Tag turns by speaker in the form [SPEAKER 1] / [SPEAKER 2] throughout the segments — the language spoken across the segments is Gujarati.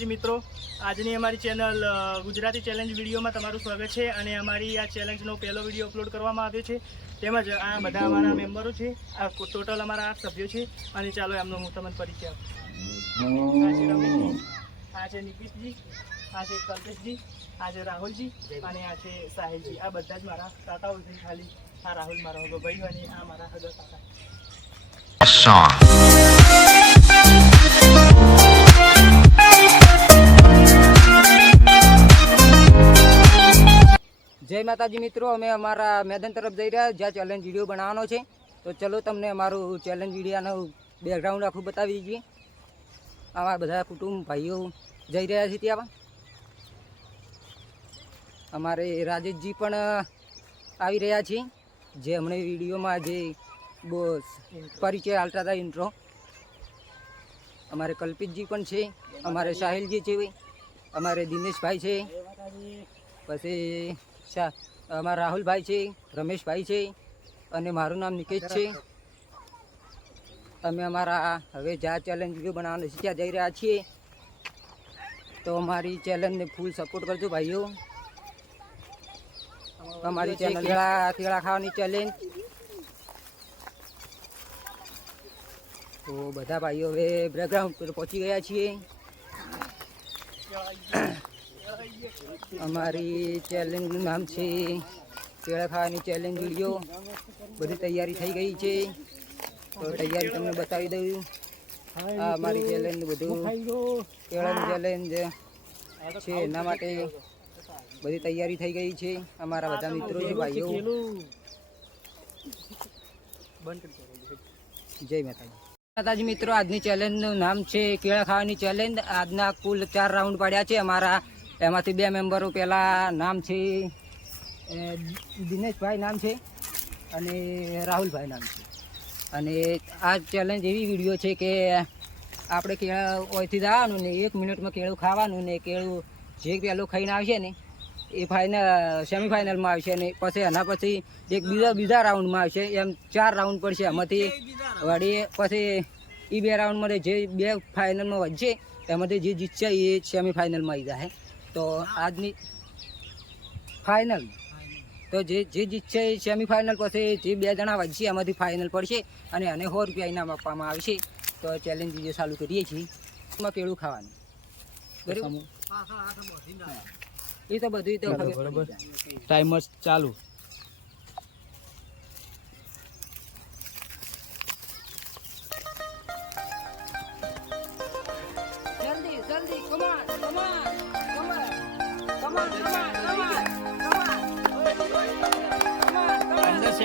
[SPEAKER 1] માતાજી મિત્રો, આજની અમારી ચેનલ ગુજરાતી ચેલેન્જ વિડીયોમાં તમારું સ્વાગત છે અને અમારી આ ચેલેન્જનો પહેલો વીડિયો અપલોડ કરવામાં આવ્યો છે. તેમજ આ બધા અમારા મેમ્બરો છે, આ ટોટલ અમારા આઠ સભ્યો છે અને ચાલો એમનો હું તમને પરિચય આ છે રમેશજી, આ છે નિકિશજી, આ છે કલ્પેશજી, આ છે રાહુલજી અને આ છે સાહિલજી. આ બધા જ મારા તાતાઓ છે ખાલી. આ રાહુલ મારો ભાઈ અને આ મારા હગા કાકા
[SPEAKER 2] માતાજી મિત્રો, અમે અમારા મેદાન તરફ જઈ રહ્યા, જ્યાં ચેલેન્જ વીડિયો બનાવવાનો છે. તો ચલો તમને અમારું ચેલેન્જ વિડીયાનું બેકગ્રાઉન્ડ આખું બતાવી દઈએ. આવા બધા કુટુંબ ભાઈઓ જઈ રહ્યા છે ત્યાં અમારે રાજેશજી પણ આવી રહ્યા છે, જે હમણે વિડીયોમાં જે બહુ પરિચય આલતા હતા ઇન્ટ્રો અમારે કલ્પિતજી પણ છે, અમારે સાહિલજી છે, અમારે દિનેશભાઈ છે. પછી શા અમારા રાહુલભાઈ છે રમેશભાઈ છે અને મારું નામ નિકેશ છે. અમે અમારા હવે જ્યાં ચેલેન્જ વીડિયો બનાવવાનું છે ત્યાં જઈ રહ્યા છીએ. તો અમારી ચેલેન્જને ફૂલ સપોર્ટ કરજો ભાઈઓ. અમારી ચેનલ કેળા કેળા ખાવાની ચેલેન્જ તો બધા ભાઈઓ હવે બ્રેકગ્રાઉન્ડ પર પહોંચી ગયા છીએ. અમારી ચેલેન્જનું નામ છે કેળા ખાવાની ચેલેન્જ વીડિયો બધી તૈયારી થઈ ગઈ છે. તો તૈયારી તમને બતાવી દઉં. આ અમારી ચેલેન્જ બધું. કેળાની ચેલેન્જ છે. એના માટે બધી તૈયારી થઈ ગઈ છે. અમારા બધા મિત્રો છે, ભાઈઓ. જય માતાજી. માતાજી મિત્રો, આજની ચેલેન્જનું નામ છે કેળા ખાવાની ચેલેન્જ આજના કુલ ચાર રાઉન્ડ પાડ્યા છે અમારા એમાંથી બે મેમ્બરો પહેલાં નામ છે દિનેશભાઈ નામ છે અને રાહુલભાઈ નામ છે. અને આ ચેલેન્જ એવી વીડિયો છે કે આપણે કેળા ઓયથી જવાનું ને એક મિનિટમાં કેળું ખાવાનું ને કેળું જે પહેલું ખાઈને આવશે ને એ ફાઇનલ સેમિફાઇનલમાં આવશે ને પછી એના પછી એક બીજા બીજા રાઉન્ડમાં આવશે. એમ ચાર રાઉન્ડ પડશે એમાંથી. વળી પછી એ બે રાઉન્ડમાં જે બે ફાઇનલમાં વધશે, એમાંથી જે જીતશે એ સેમિફાઇનલમાં આવી જાય તો આજની ફાઇનલ તો જે જે જીતશે એ સેમિફાઇનલ પછી જે બે જણા વધશે એમાંથી ફાઇનલ પડશે અને એને સો રૂપિયા ઇનામ આપવામાં આવશે. તો ચેલેન્જ જે ચાલુ કરીએ છીએ એમાં કેળું ખાવાનું. બરાબર? એ તો બધું તો પડી
[SPEAKER 1] ટાઈમર ચાલુ.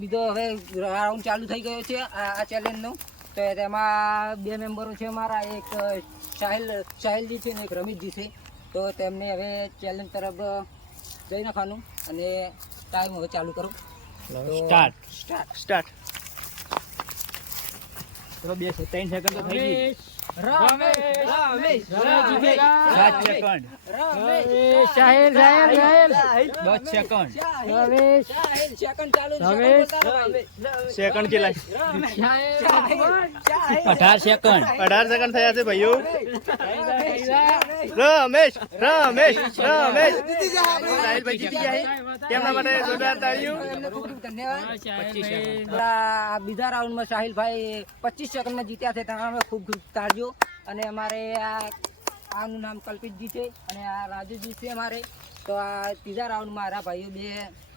[SPEAKER 2] બીજો હવે રાઉન્ડ ચાલુ થઈ ગયો છે આ ચેલેન્જનો તો તેમાં બે મેમ્બરો છે અમારા. એક સાહિલ સાહિલજી છે ને એક રમીશજી છે. તો તેમને હવે ચેલેન્જ તરફ જઈ નાખવાનું અને ટાઈમ હવે ચાલુ કરો.
[SPEAKER 1] સ્ટાર્ટ
[SPEAKER 2] સ્ટાર્ટ
[SPEAKER 1] સ્ટાર્ટ ચલો બે ત્રણ સેકન્ડ તો થઈ ગઈ
[SPEAKER 2] રમેશ રમેશ
[SPEAKER 1] સાત સેકન્ડ
[SPEAKER 2] સાહિલ સાહિલ સાહિલ
[SPEAKER 1] દસ સેકન્ડ
[SPEAKER 2] રમેશ
[SPEAKER 1] રમેશ. સેકન્ડ કેટલા અઢાર સેકન્ડ અઢાર સેકન્ડ થયા છે ભાઈઓ રમેશ રમેશ રમેશ સાહિલભાઈ જીતી ગયા તેમના માટે જોરદાર તાળીઓ?
[SPEAKER 2] આ બીજા રાઉન્ડમાં સાહિલભાઈ પચીસ સેકન્ડમાં જીત્યા છે તમે ખૂબ ખૂબ તાળીઓ. અને અમારે આ આનું નામ કલ્પિતજી છે અને આ રાજુજી છે અમારે. તો આ ત્રીજા રાઉન્ડમાં મારા ભાઈઓ બે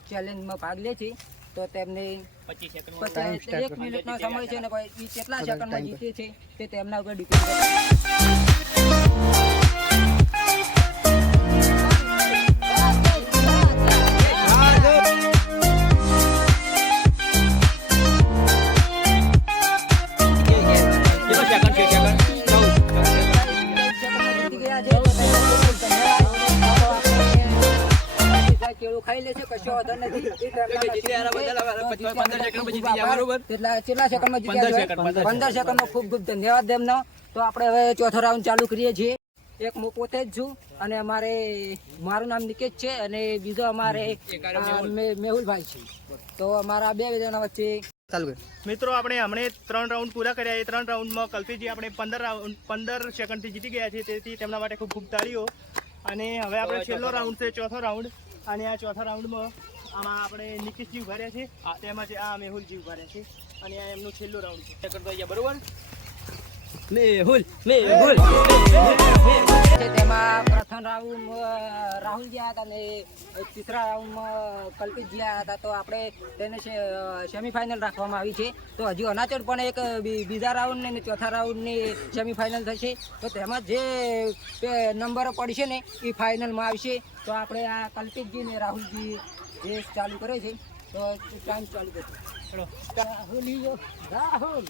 [SPEAKER 2] ચેલેન્જમાં ભાગ લે છે. તો તેમને એક મિનિટનો સમય છે અને ભાઈ કેટલા સેકન્ડમાં જીતે છે તે તેમના ઉપર ડિપેન્ડ કેટલા કેટલા સેકન્ડમાં જીત્યા પંદર સેકન્ડમાં ખૂબ ખૂબ ધન્યવાદ તેમનો. તો આપણે હવે ચોથો રાઉન્ડ ચાલુ કરીએ છીએ. એક હું પોતે જ છું અને અમારે મારું નામ નિકેશ છે અને બીજો અમારે મેહુલભાઈ છે. તો અમારા બે જણા વચ્ચે ચાલુ
[SPEAKER 1] મિત્રો આપણે હમણે ત્રણ રાઉન્ડ પૂરા કર્યા એ ત્રણ રાઉન્ડમાં કલ્પીજી આપણે પંદર રાઉન્ડ પંદર સેકન્ડથી જીતી ગયા છે. તેથી તેમના માટે ખૂબ ખૂબ તાળીઓ. અને હવે આપણે છેલ્લો રાઉન્ડ છે ચોથો રાઉન્ડ અને આ ચોથા રાઉન્ડમાં આમાં આપણે નિકિતજી ઊભા રહ્યા છે તેમજ આ મેહુલજી ઊભા રહ્યા છે અને આ એમનું છેલ્લું રાઉન્ડ છે બરોબર
[SPEAKER 2] મેહુલ તેમાં પ્રથમ રાઉન્ડ રાહુલ ગયા હતા અને તીસરા રાઉન્ડમાં કલ્પિત ગયા હતા તો આપણે તેને સેમીફાઇનલ રાખવામાં આવી છે તો હજુ અનાચર પણ એક બીજા રાઉન્ડ ને ચોથા રાઉન્ડની સેમીફાઇનલ થશે તો તેમાં જે નંબરો પડશે ને એ ફાઇનલમાં આવશે તો આપણે આ કલ્પિતજી ને રાહુલજી જે ચાલુ કરે છે તો ટાઈમ ચાલુ કરશે રાહુલ રાહુલ.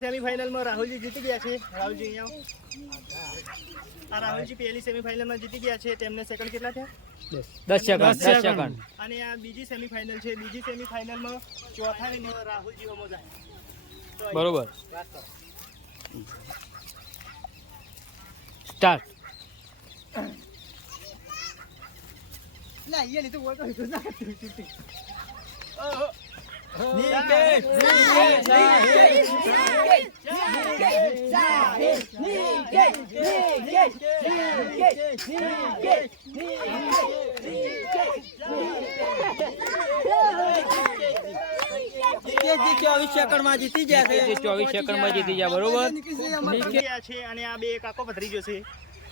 [SPEAKER 1] સેમીફાઇનલમાં રાહુલજી જીતી ગયા છે. રાહુલજી અહીંયા. આ રાહુલજી પહેલી સેમીફાઇનલમાં જીતી ગયા છે. તેમને સેકન્ડ કેટલા થયા?
[SPEAKER 3] દસ સેકન્ડ દસ સેકન્ડ
[SPEAKER 1] અને આ બીજી સેમીફાઇનલ છે. બીજી સેમીફાઇનલમાં ચોથા ને રાહુલજી ઓમો હોય તો અહીં
[SPEAKER 3] બરોબર સ્ટાર્ટ ચોવીસ સેકન્ડમાં જીતી ગયા બરોબર
[SPEAKER 1] જીતી ગયા છે અને આ બે કાકો પથરી છે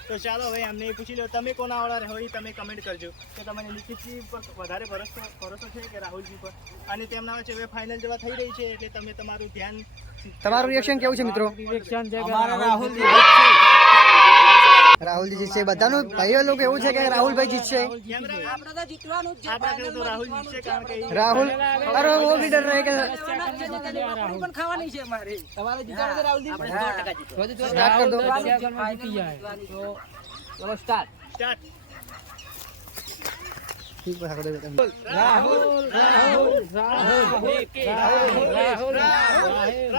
[SPEAKER 1] તો ચાલો હવે અમને પૂછી લો તમે કોના વાળા રહો તમે કમેન્ટ કરજો. કે તમને નિકિતજી પર વધારે ભરોસો ભરોસો છે કે રાહુલજી પર? અને તેમના વચ્ચે હવે ફાઇનલ જેવા થઈ રહી છે એટલે તમે તમારું ધ્યાન
[SPEAKER 4] તમારું રિએક્શન કેવું છે મિત્રો?
[SPEAKER 3] રિએક્શન છે કે
[SPEAKER 4] રાહુલ જીતશે. બધાનું ભાઈઓ લોકો એવું છે કે રાહુલભાઈ જીતશે.
[SPEAKER 1] રાહુલ
[SPEAKER 4] અરે વો બી ડર રહે કે સ્ટાર્ટ કર દો.
[SPEAKER 3] સ્ટાર્ટ. જાય
[SPEAKER 2] ચલો સ્ટાર્ટ
[SPEAKER 1] સ્ટાર્ટ
[SPEAKER 4] ઠીક છે આગળ બેટા.
[SPEAKER 3] રાહુલ રાહુલ રાહુલ રાહુલ રાહુલ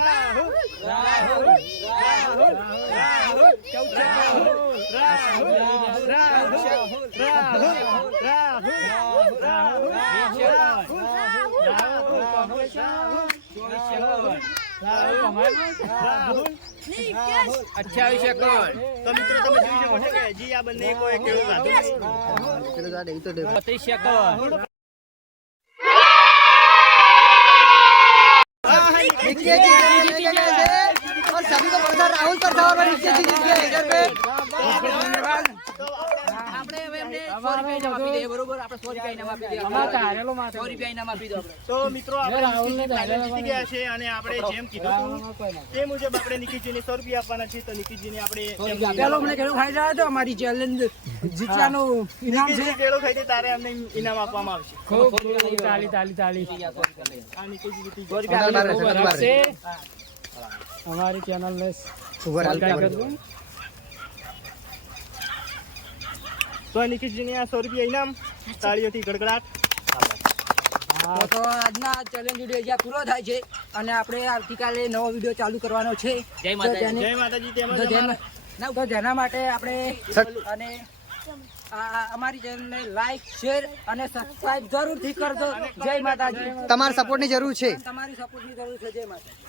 [SPEAKER 3] અઠ્યાવીસ સેકન્ડ
[SPEAKER 1] તો મિત્રો તમે જોઈ શકો છો કે હજી આ બંને કોઈ કેવું ગાતું નથી
[SPEAKER 4] પેલો જા દે, ઈ તો દે.
[SPEAKER 3] બત્રીસ સેકન્ડ
[SPEAKER 4] निखिल जी जीत गए थे और सभी को पता राहुल पर था और निखिल
[SPEAKER 1] તો મિત્રો આપણે નિકિતજી final જીતી ગયા છે અને આપણે જેમ કીધું તે મુજબ આપણે નિકિતજીને સો રૂપિયા આપવાના છે તો નિકિતજીને આપણે તેમનું
[SPEAKER 2] પેલો મને કેવું ફાયદો હતો અમારી ચેલેન્જ જીતવાનું ઇનામ છે.
[SPEAKER 1] નિકિતજી જેટલો તારે અમને ઇનામ આપવામાં આવશે.
[SPEAKER 3] ખૂબ તાલી તાલી તાલી
[SPEAKER 1] આ નિકિતજી.
[SPEAKER 3] અમારી ચેનલ ને
[SPEAKER 4] ઊભા રહો, ઊભા રહો.
[SPEAKER 3] કરજો
[SPEAKER 1] તો નિકિતજીને આ સો રૂપિયા ઇનામ તાળીઓથી ગડગડાટ.
[SPEAKER 2] તો તો આજના ચેલેન્જ વીડિયો જ્યાં પૂરો થાય છે અને આપણે આવતીકાલે નવો વીડિયો ચાલુ કરવાનો છે. જય માતાજી.
[SPEAKER 1] જય માતાજી તેમજ
[SPEAKER 2] તો જેના માટે આપણે અને આ અમારી ચેનલને લાઈક શેર અને સબસ્ક્રાઇબ જરૂરથી કરજો. જય માતાજી.
[SPEAKER 4] તમારા સપોર્ટની જરૂર છે.
[SPEAKER 2] તમારી સપોર્ટની જરૂર છે. જય માતાજી.